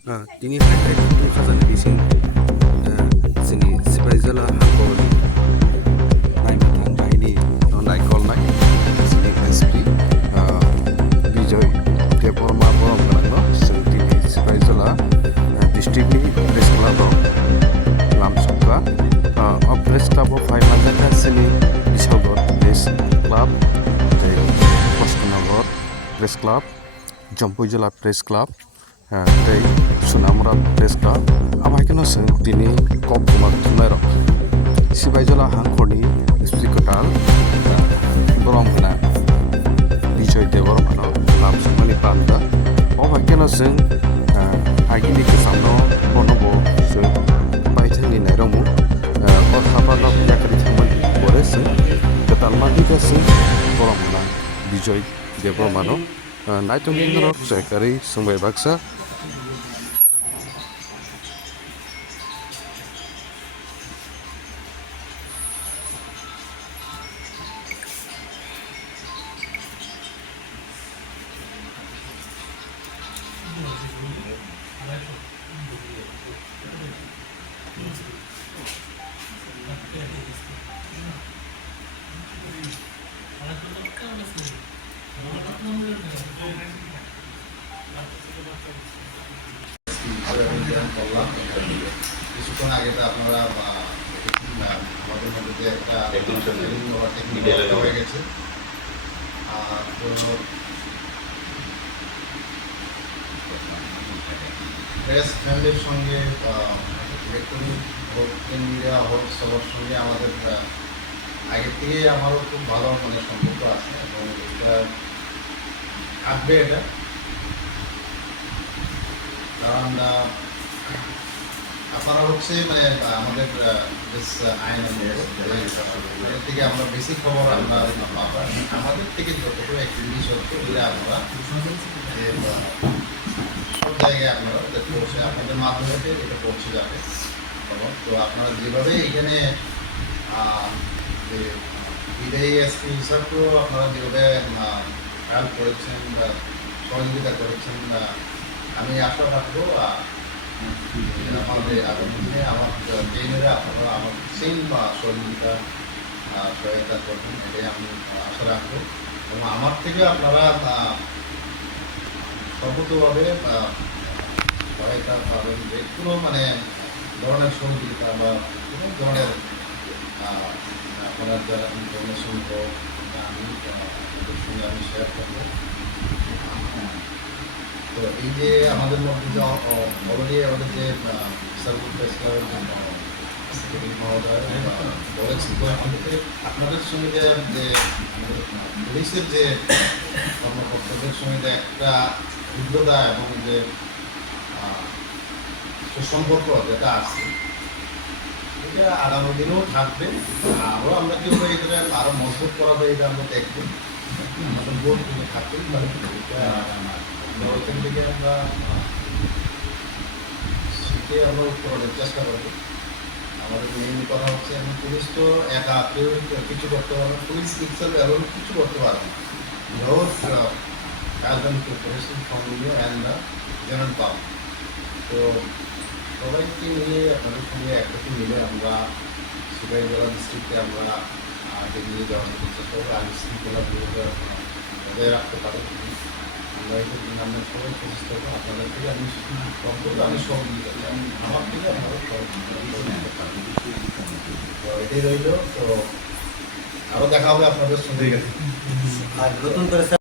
दिनै हाय खाजानि बिसिं जोंनि सिफायजोला हाखरनि नायनो थांनायनि नायगलनाय जोंनि एसपि बिजय देबबर्मा बरम गोनां जों दिनै सिफायजोला डिस्ट्रिक्टनि प्रेस क्लाबाव लामसुखा प्रेस क्लाबाव फायमाजाखा जोंनि बिसावगर प्रेस क्लाब कष्टनगर प्रेस क्लाब जम्पुइजोला press club tei Sunamura Press Club abaikeno seng tini kopkuma tunairo Sibaijola hangkorni Spikotal borom gana Bijoy Debormano lamsukmani panta abaikeno seng agini kesamno bonobo seng paithani nairomu khapano yakari thangmani bore seng ketalmani ka seng borom gana Bijoy Debormano naitongni sekari sungbai baksa কিছুক্ষণ আগে তো আপনারা আমাদের মধ্যে যে একটা হয়ে গেছে প্রেস ফ্যামিলির সঙ্গে ইলেকট্রনিক হোক মিডিয়া হোক সবার সঙ্গে আমাদের আগের থেকে আমারও খুব ভালো সম্পর্ক আছে এবং এটা থাকবে এটা কারণ আপনারা হচ্ছে আমাদের আইন থেকে আমরা বেশি খবর আমরা আমাদের থেকে যতটুকু একটি জিনিস হচ্ছে ওইটা আপনারা সব জায়গায় আপনারা পৌঁছে আপনাদের মাধ্যমে এটা পৌঁছে যাবে তো আপনারা যেভাবে এখানে যে বিদায়ী এসপি হিসাবেও আপনারা যেভাবে হেল্প করেছেন বা সহযোগিতা করেছেন আমি আশা রাখবো আমাদের আগামী দিনে আমার ট্রেনেরা আপনারা আমার সেম সহযোগিতা সহায়তা করবেন এটাই আমি আশা রাখবো এবং আমার থেকে আপনারা সর্বতভাবে সহায়তা পাবেন যে কোনো ধরনের সহযোগিতা বা কোনো ধরনের আপনারা যারা ইনফরমেশন হোক আমি ওদের সঙ্গে আমি শেয়ার করবো তো এই যে আমাদের মধ্যে যে অলরেডি আমাদের যে সার্ভিস প্রেস ক্লাবের মহোদয় বলেছি তো আপনাদের সঙ্গে যে পুলিশের যে কর্মকর্তাদের সঙ্গে যে একটা অভিজ্ঞতা এবং যে সুসম্পর্ক যেটা আছে এটা আগামী দিনেও থাকবে আরও আমরা কীভাবে এটা আরও মজবুত করা যায় এটা আমরা দেখবো আমাদের বোর্ড কিন্তু থাকতেই পারে ওইখান থেকে আমরা শিখে আমরা করার চেষ্টা করবো আমাদের মেইন কথা হচ্ছে এখন পুলিশ তো একা কেউ কিছু করতে পারে না পুলিশ ইটসেলফ এমন কিছু করতে পারে না রোজ কাজজন preparation from you and the general public তো সবাইকে নিয়ে আপনাদের সঙ্গে একসাথে মিলে আমরা সিপাহীজলা ডিস্ট্রিক্টে আমরা আগে নিয়ে যাওয়ার চেষ্টা করবো আইন শৃঙ্খলা বজায় রাখতে পারি আমরা আমরা সবাই চেষ্টা করবো আপনাদের থেকে আমি সম্পর্কে আমি সহযোগিতা আমার থেকে আপনারা সহযোগিতা তো এটাই রইল তো আরও দেখা হবে আপনাদের সঙ্গে আর নতুন করে